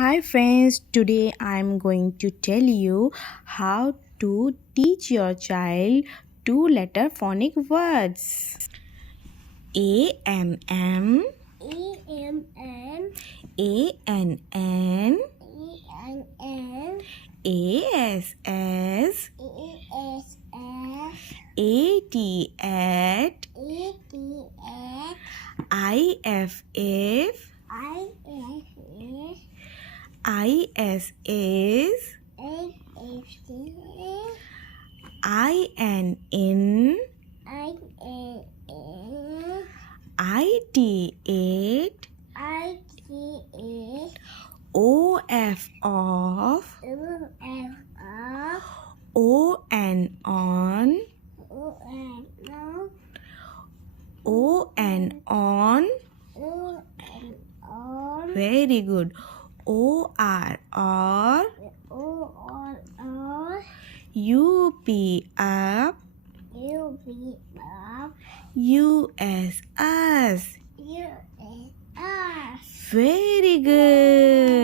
Hi friends, today I'm going to tell you how to teach your child two-letter phonic words. A M M A-M-M, A-N-N E-N-N, A-S-S E-S-S, A-T at E-T-S, I-F-F I-S-S, I-S-S S-S-T, I-N-N I-N-N, I-T-8 I-T-S, O-F of U-F-F, O-N on U-N-O, O-N on U-N-O, very good O-R-R O-R-R, U-P up U-V-F, U-S-S U-S-S. very good.